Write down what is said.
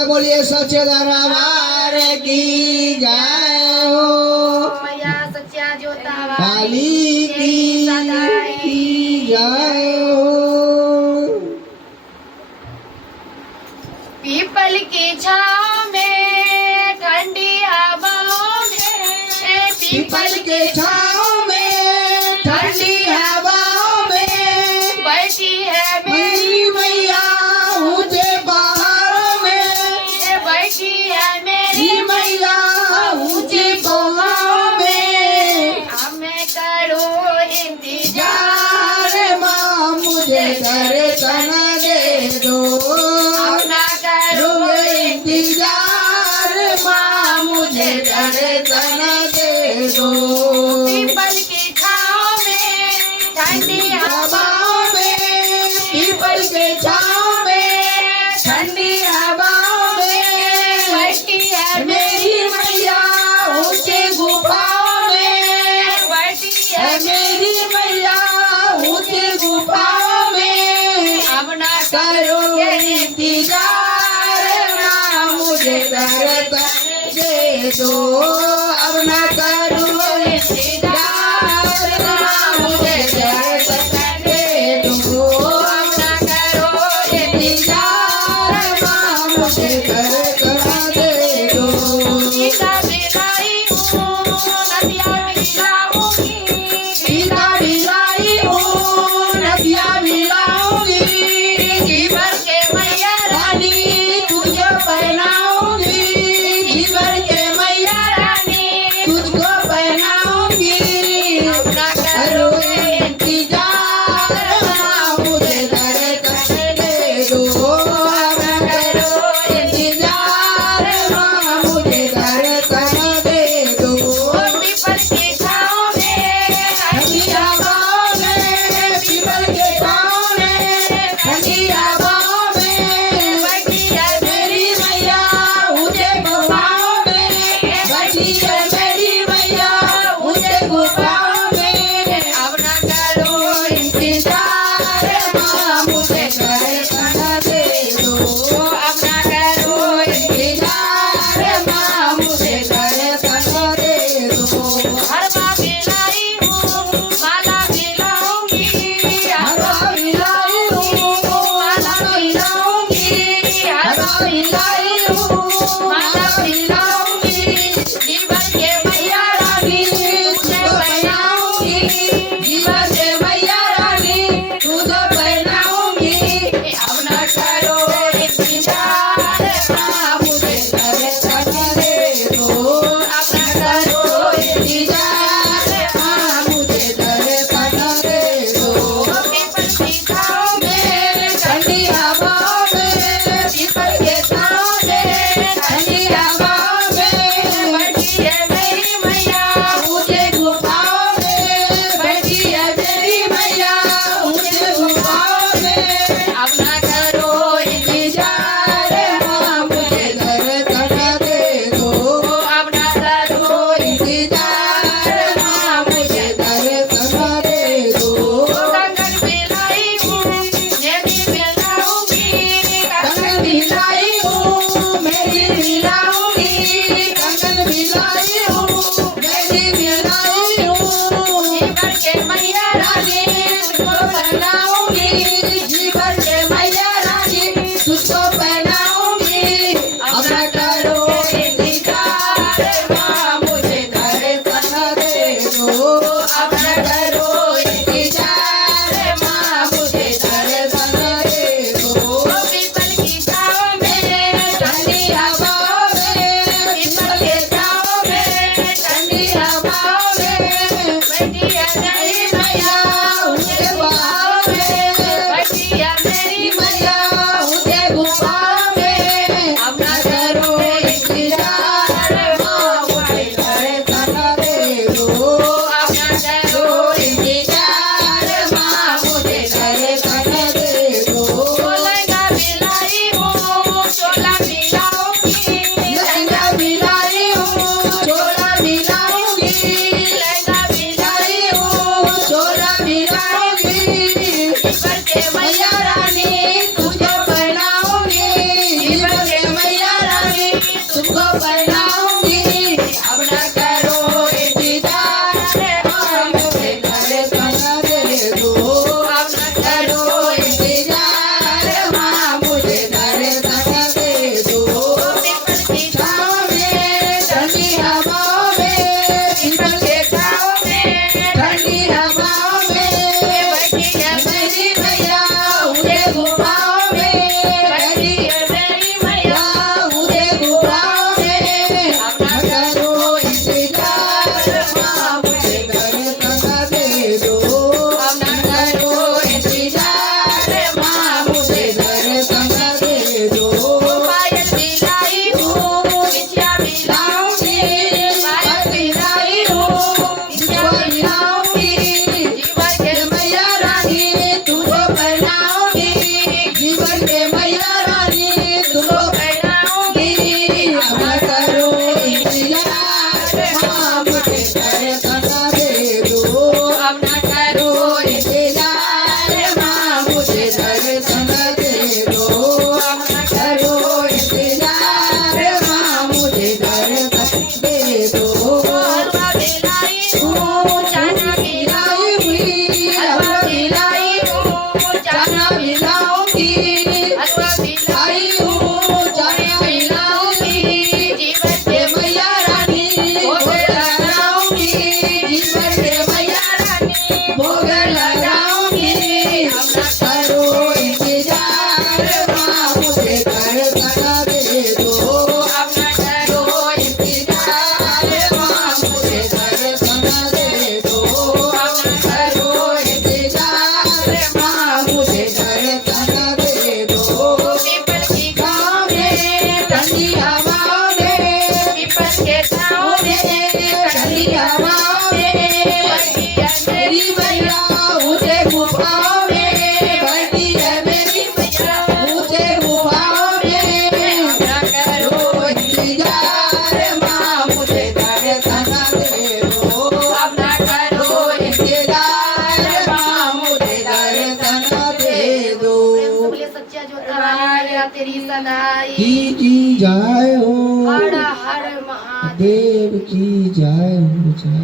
से बोलिए सच्चे दरबार की जय हो। सच्चा जोता वाली की जय हो। पीपल की छाँव में ठंडी हवाओं में, पीपल के छाँव में ठंडी हवाओं में बैठी है मेरी मैया ऊंचे पहाड़ों में। बैठी है मेरी मेरी मैया ऊंचे पहाड़ों में। हमें करो इंतजार, यार माँ मुझे दर्शन दे दो। अपना करो इंतजार माँ मुझे दर्शन दे दो। पीपल की छाँव में ठंडी हवाओं में पीपल के छाँव में ठंडी हवाओं में बैठी है मेरी मैया ऊंचे गुफाओं में। बैठी है है मेरी मैया ऊंचे गुफाओं में। अपना करो इंतजार माँ मुझे दर्शन दे दो। अब न करो इंतजार माँ मुझे दर्शन दे दो। अब न करो इंतजार माँ मुझे दर्शन दे दो। सीता बिलाई हूँ नदिया मिलाऊंगी, सीता बिलाई हूँ नदिया मिलाऊंगी। जीवन के मैया रानी तुझको पहनाऊंगी। जीवन के मैया रानी तुझको पहनाऊंगी। अपना करो इंतजार माँ मुझे दर्शन दे दो। अब करो इंतजार माँ मुझे दर्शन दे दो। पीपल की छाँव में ठंडी हवाओं में पीपल के छाँव में ठंडी हवाओं में बैठी है मेरी मैया ऊंचे गुफाओं में। बैठी है मेरी मैया ऊंचे गुफाओं में। अपना करो इंतजार माँ मुझे दर्शन दे दो। अपना करो इंतजार माँ मुझे दर्शन दे दो। हर माँ मिलाई हूँ माला मिलाऊंगी, हवा मिलाई हूँ माला मिलाऊंगी। हवा मिलाई हूँ माला मिलाऊंगी। जीवन के मैया रानी तुझको पहनाऊंगी। जीवन से मैया रानी तुझको पहनाऊंगी। अब न करो इंतजार माँ मुझे दर्शन दे दो। अब न करो इंतजार माँ मुझे दर्शन दे दो। पीपल की छाँव में ठंडी हवाओं में पीपल के छाँव में ठंडी हवा ऊंचे गुफाओं में बैठी है मेरी मैया ऊंचे गुफाओं में अपना करो इंतजार माँ मुझे दर्शन दे दो अपना करो इंतजार माँ मुझे दर्शन दे दो बोले सच्चा जो आया तेरी सदाई की जय हो हर हर महादेव देव की जय हो जय